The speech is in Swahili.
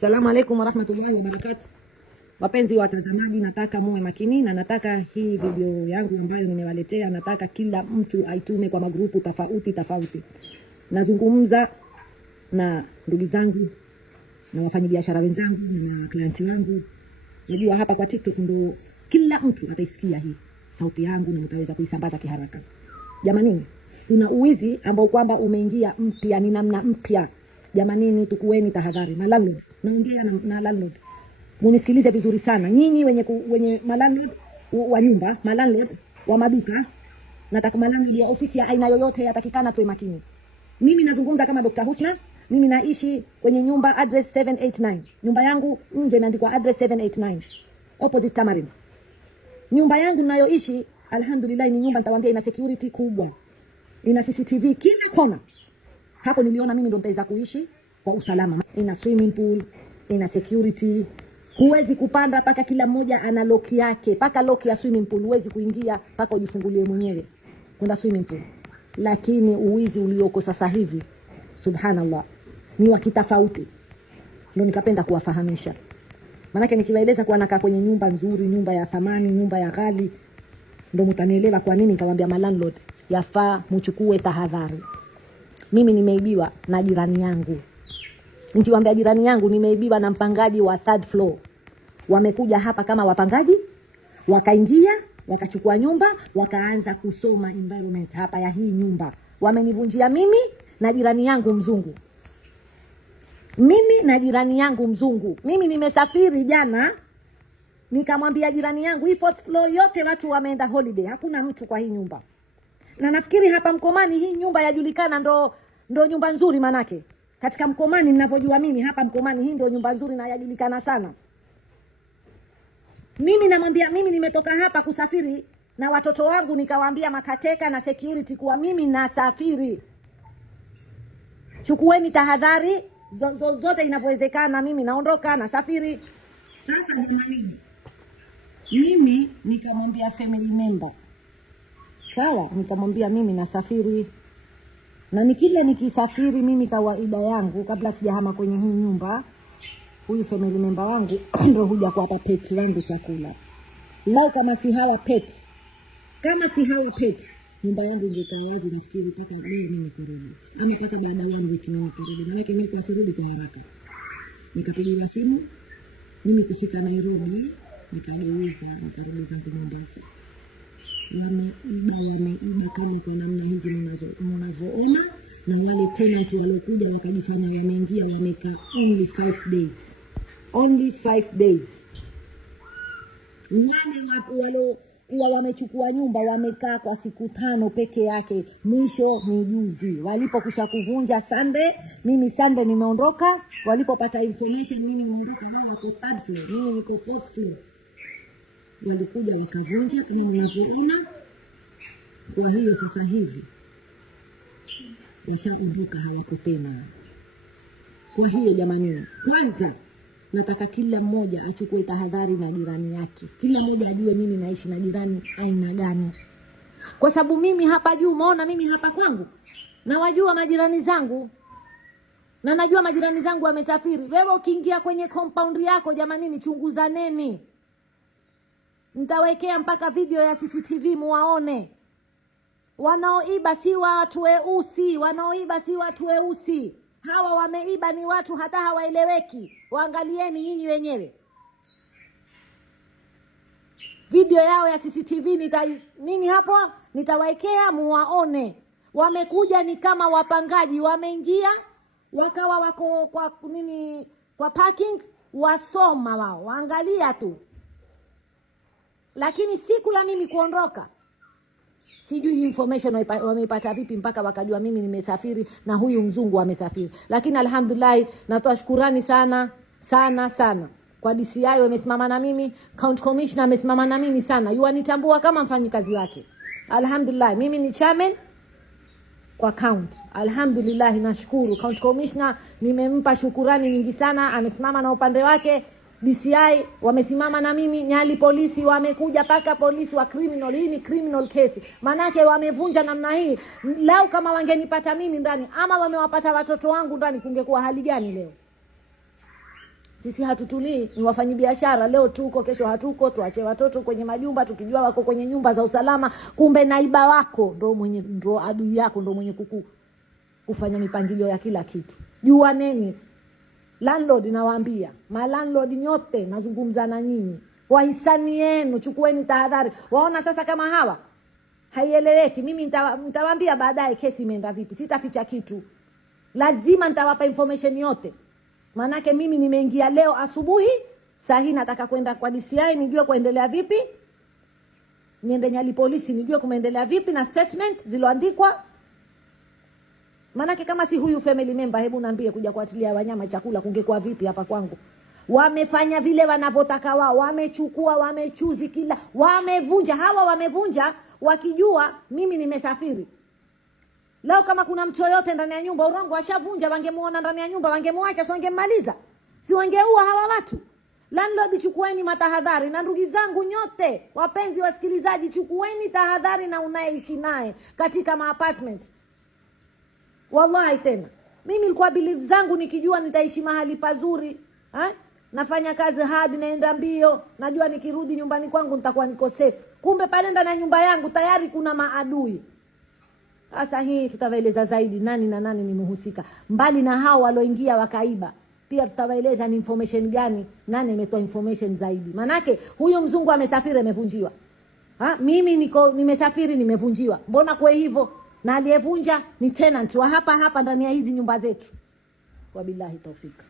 Assalamu alaikum warahmatullahi wabarakatuh. Wapenzi watazamaji, nataka muwe makini na nataka hii video yangu ambayo nimewaletea, nataka kila mtu aitume kwa magrupu tofauti. Nazungumza na ndugu zangu na wafanyabiashara wenzangu na client wangu. Najua hapa kwa TikTok ndo kila mtu ataisikia hii sauti yangu na mtaweza kuisambaza kiharaka. Jamanini, kuna uwizi ambao kwamba umeingia mpya, ni namna mpya. Jamanini, tukueni tahadhari. Landlord, naongea na landlord. Munisikilize vizuri sana. Nyinyi wenye landlord wa nyumba, landlord wa maduka, nataka landlord ya ofisi ya aina yoyote yatakikana tuwe makini. Mimi nazungumza kama Dr. Husna. Mimi naishi kwenye nyumba address 789. Nyumba yangu nje imeandikwa address 789 opposite Tamarin. Nyumba yangu ninayoishi alhamdulillah ni nyumba nitawaambia ina security kubwa. Ina CCTV kila kona. Hapo niliona mimi ndo nitaweza kuishi kwa usalama. Ina swimming pool, ina security. Huwezi kupanda paka kila mmoja ana lock yake. Paka lock ya swimming pool huwezi kuingia paka ujifungulie mwenyewe. Kuna swimming pool. Lakini uwizi ulioko sasa hivi subhanallah ni wa kitofauti. Ndio nikapenda kuwafahamisha. Maana nikiwaeleza kwa nakaa kwenye nyumba nzuri, nyumba ya thamani, nyumba ya ghali, ndio mtanielewa kwa nini nikawaambia landlord yafaa mchukue tahadhari. Mimi nimeibiwa na jirani yangu. Nikiwaambia jirani yangu nimeibiwa na mpangaji wa third floor. Wamekuja hapa kama wapangaji, wakaingia, wakachukua nyumba, wakaanza kusoma environment hapa ya hii nyumba. Wamenivunjia mimi na jirani yangu mzungu. Mimi nimesafiri jana, nikamwambia jirani yangu hii fourth floor yote watu wameenda holiday, hakuna mtu kwa hii nyumba. Na nafikiri hapa Mkomani hii nyumba yajulikana ndo nyumba nzuri manake. Katika Mkomani ninavyojua mimi hapa Mkomani hii ndo nyumba nzuri na yajulikana sana. Mimi namwambia mimi nimetoka hapa kusafiri na watoto wangu, nikawaambia makateka na security kuwa mimi nasafiri. Chukueni tahadhari zote inavyowezekana, mimi naondoka nasafiri. Sasa jamani, mimi nikamwambia family member. Sawa, nikamwambia mimi nasafiri. Na nikile nikisafiri mimi kawaida yangu kabla sijahama kwenye hii nyumba, huyu family member wangu ndio huja kuwapa pet wangu chakula. Lao kama si hawa pet, nyumba yangu ingekaa wazi nafikiri paka leo mimi kurudi. Ama paka baada ya 1 week mimi kurudi. Maana mimi kwa sirudi kwa haraka. Nikapigiwa simu, mimi kufika Nairobi, nikageuza, nikarudi zangu Mombasa. Wameiba kama kwa namna hizi mnavyoona, na wale tenant waliokuja wakajifanya wameingia, wamekaa only 5 days. Only 5 days. Wale wamechukua nyumba wamekaa kwa siku 5 peke yake. Mwisho ni juzi walipokwisha kuvunja Sunday, mimi Sunday nimeondoka, walipopata information mimi nimeondoka, wao wako 3rd floor, mimi niko 4th floor. Walikuja wakavunja kama mnavyoona. Kwa hiyo sasa hivi washaondoka, hawako tena. Kwa hiyo jamani, kwanza nataka kila mmoja achukue tahadhari na jirani yake. Kila mmoja ajue mimi naishi na jirani aina gani. Kwa sababu mimi hapa juu, umeona mimi hapa kwangu, na wajua majirani zangu. Na najua majirani zangu wamesafiri. Wewe ukiingia kwenye compound yako jamani, chunguzaneni. Nitawekea mpaka video ya CCTV muwaone. Wanaoiba si watu weusi. Hawa wameiba ni watu hata hawaeleweki. Waangalieni nyinyi wenyewe. Video yao ya CCTV nitawaekea muwaone. Wamekuja ni kama wapangaji, wameingia wakawa wako kwa parking, wasoma wao, waangalia tu. Lakini siku ya mimi kuondoka, sijui information wameipata vipi mpaka wakajua mimi nimesafiri na huyu mzungu amesafiri. Lakini alhamdulillah natoa shukrani sana kwa DCI wamesimama na mimi, County Commissioner amesimama na mimi sana. Yuanitambua kama mfanyikazi wake. Alhamdulillah mimi ni chairman kwa county. Alhamdulillah nashukuru. County Commissioner nimempa shukrani nyingi sana, amesimama na upande wake. DCI wamesimama na mimi, Nyali polisi wamekuja, paka polisi wa criminal. Hii ni criminal case. Manake wamevunja namna hii. Lao kama wangenipata mimi ndani ama wamewapata watoto wangu ndani, kungekuwa hali gani leo? Sisi hatutulii, ni wafanyabiashara. Leo tuko, kesho hatuko, tuache watoto kwenye majumba tukijua wako kwenye nyumba za usalama, kumbe naiba wako ndo adui yako, ndo mwenye kufanya mipangilio ya kila kitu. Juaneni. Landlord nawaambia, landlord nyote nazungumza na nyinyi. Wahisani yenu, chukueni tahadhari. Waona sasa kama hawa haieleweki, mimi nitawaambia baadaye kesi imeenda vipi. Sitaficha kitu. Lazima nitawapa information yote. Manake mimi nimeingia leo asubuhi, saa hii nataka kwenda kwa DCI nijue kuendelea vipi. Niende Nyali polisi nijue kumeendelea vipi na statement ziloandikwa. Manake kama si huyu family member, hebu niambie, kuja kuatilia wanyama chakula kungekuwa vipi hapa kwangu. Wamefanya vile wanavyotaka wao, wamechukua, wamechuzi kila, wamevunja. Hawa wamevunja wakijua mimi nimesafiri. Leo kama kuna mtu yote ndani ya nyumba, urongo washavunja, wangemuona ndani ya nyumba, wangemwacha, si wangemmaliza, si wangeua hawa watu. Landlord, chukueni matahadhari. Na ndugu zangu nyote, wapenzi wasikilizaji, chukueni tahadhari na unaishi naye katika maapartment. Wallahi tena, mimi nilikuwa believe zangu nikijua nitaishi mahali pazuri, nafanya kazi hard, naenda mbio, najua nikirudi nyumbani kwangu nitakuwa niko safe. Kumbe pale ndani ya nyumba yangu tayari kuna maadui. Sasa hii tutawaeleza zaidi nani na nani ni mhusika. Mbali na hao walioingia wakaiba, pia tutawaeleza ni information gani, nani ametoa information zaidi. Manake huyo mzungu amesafiri, amevunjiwa. Mimi nimesafiri, nimevunjiwa. Mbona kwa hivyo? Na aliyevunja ni tenant wa hapa ndani ya hizi nyumba zetu. Wabillahi taufika.